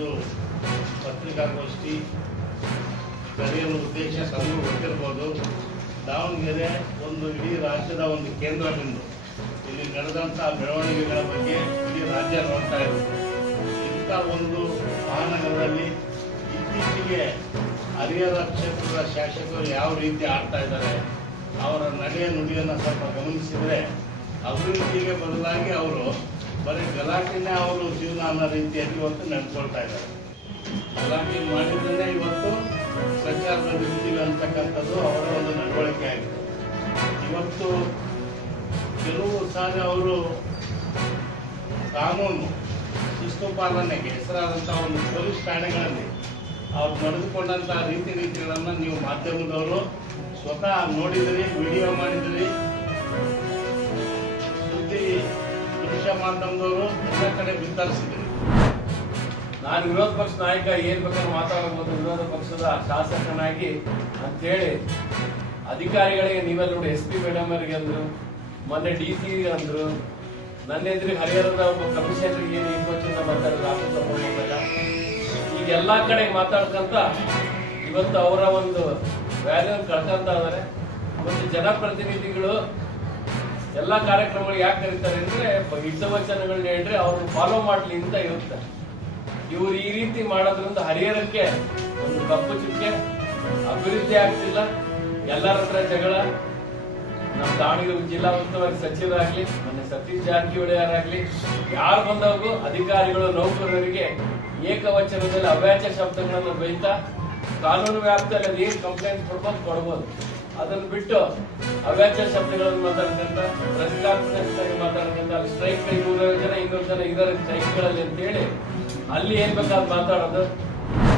ಇವತ್ತು ಪತ್ರಿಕಾಗೋಷ್ಠಿ ಕರೆಯಲು ಉದ್ದೇಶ ತಮಗೂ ಗೊತ್ತಿರ್ಬೋದು. ದಾವಣಗೆರೆ ಒಂದು ಇಡೀ ರಾಜ್ಯದ ಒಂದು ಕೇಂದ್ರ ಬಿಂದು. ಇಲ್ಲಿ ನಡೆದಂಥ ಬೆಳವಣಿಗೆಗಳ ಬಗ್ಗೆ ಇಡೀ ರಾಜ್ಯ ನೋಡ್ತಾ ಇರುತ್ತೆ. ಇಂಥ ಒಂದು ಮಹಾನಗರದಲ್ಲಿ ಇತ್ತೀಚೆಗೆ ಹರಿಹರ ಕ್ಷೇತ್ರದ ಶಾಸಕರು ಯಾವ ರೀತಿ ಆಡ್ತಾ ಇದ್ದಾರೆ, ಅವರ ನಡೆಯ ನುಡಿಯನ್ನು ಸ್ವಲ್ಪ ಗಮನಿಸಿದರೆ ಅಭಿವೃದ್ಧಿಗೆ ಬದಲಾಗಿ ಅವರು ಬರೀ ಗಲಾಟೆನೇ ಅವರು ಜೀವನ ಅನ್ನೋ ರೀತಿಯಲ್ಲಿ ಇವತ್ತು ನಡೆದುಕೊಳ್ತಾ ಇದ್ದಾರೆ. ಗಲಾಟೆ ಮಾಡಿದ್ರೆ ಇವತ್ತು ಪ್ರಚಾರದಲ್ಲಿ ಇರ್ತೀವಿ ಅಂತಕ್ಕಂಥದ್ದು ಅವರ ಒಂದು ನಡವಳಿಕೆ ಆಗಿದೆ. ಇವತ್ತು ಕೆಲವು ಸಾರಿ ಅವರು ಕಾನೂನು ಶಿಸ್ತು ಪಾಲನೆಗೆ ಹೆಸರಾದಂಥ ಒಂದು ಪೊಲೀಸ್ ಠಾಣೆಗಳಲ್ಲಿ ಅವ್ರು ನಡೆದುಕೊಂಡಂಥ ರೀತಿಗಳನ್ನು ನೀವು ಮಾಧ್ಯಮದವರು ಸ್ವತಃ ನೋಡಿದಿರಿ, ವಿಡಿಯೋ ಮಾಡಿದಿರಿ. ಸುದ್ದಿ ದೃಶ್ಯ ಮಾಧ್ಯಮದವರು ಎಲ್ಲ ಕಡೆ ಬಿತ್ತರಿಸಿದಿರಿ. ನಾನು ವಿರೋಧ ಪಕ್ಷ ನಾಯಕ ಏನ್ ಬೇಕಾದ್ರೂ ಮಾತಾಡಬಹುದು, ವಿರೋಧ ಪಕ್ಷದ ಶಾಸಕನಾಗಿ ಅಂತೇಳಿ ಅಧಿಕಾರಿಗಳಿಗೆ ನೀವೆಲ್ಲ ನೋಡಿ, SP ಮೇಡಮ್ ಅವರಿಗೆ ಅಂದ್ರು, ಮೊನ್ನೆ DC ಅಂದ್ರು, ನನ್ನ ಎದುರಿಗೆ ಹರಿಹರದ ಒಬ್ಬ ಕಮಿಷನರ್ಗೆ ಏನು ಇಂಪೋಚಿಂದ ಮಾತಾಡಿದ್ರು ಆಫೀಸ್ ತಗೊಂಡಾಗ. ಈಗ ಎಲ್ಲಾ ಕಡೆ ಮಾತಾಡ್ಕಂತ ಇವತ್ತು ಅವರ ಒಂದು ವ್ಯಾಲ್ಯೂ ಕಳ್ಕೊಂತ ಇದಾರೆ. ಮತ್ತು ಜನಪ್ರತಿನಿಧಿಗಳು ಎಲ್ಲಾ ಕಾರ್ಯಕ್ರಮಗಳು ಯಾಕೆ ಕರೀತಾರೆ ಅಂದ್ರೆ ಹಿತವಚನಗಳನ್ನ ಹೇಳ್ರೆ ಅವ್ರನ್ನ ಫಾಲೋ ಮಾಡ್ಲಿ ಅಂತ ಇರುತ್ತೆ. ಇವ್ರು ಈ ರೀತಿ ಮಾಡೋದ್ರಿಂದ ಹರಿಹರಕ್ಕೆ ಒಂದು ಕಪ್ಪು ಚುಕ್ಕೆ, ಅಭಿವೃದ್ಧಿ ಆಗ್ತಿಲ್ಲ. ಎಲ್ಲರ ಹತ್ರ ಜಗಳ. ನಮ್ಮ ದಾವಣಗೆರೆ ಜಿಲ್ಲಾ ಉಸ್ತುವಾರಿ ಸಚಿವರಾಗ್ಲಿ, ಮೊನ್ನೆ ಸತೀಶ್ ಜಾರಕಿಹೊಳಿ ಅವರಾಗ್ಲಿ, ಯಾರು ಬಂದವ್ರಿಗೂ ಅಧಿಕಾರಿಗಳು ನೌಕರರಿಗೆ ಏಕವಚನದಲ್ಲಿ ಅವ್ಯಾಚ್ಯ ಶಬ್ದಗಳನ್ನು ಬೈತಾ ಕಾನೂನು ವ್ಯಾಪ್ತಿಯಲ್ಲಿ ಅದು ಏನು ಕಂಪ್ಲೇಂಟ್ ಕೊಡ್ಬೋದು. ಅದನ್ನು ಬಿಟ್ಟು ಅವ್ಯಾಚ್ಯ ಶಬ್ದಗಳನ್ನು ಮಾತಾಡ್ಕೊಂತ, ಪ್ರತಿಕಾತ್ಮಕವಾಗಿ ಮಾತಾಡ್ಕೊಂತ, ಅಲ್ಲಿ ಸ್ಟ್ರೈಕ್ 200 ಜನ 200 ಜನ ಇದರ ಸ್ಟ್ರೈಕ್ಗಳಲ್ಲಿ ಅಂತೇಳಿ ಅಲ್ಲಿ ಏನ್ ಬೇಕಾದ್ ಮಾತಾಡೋದು.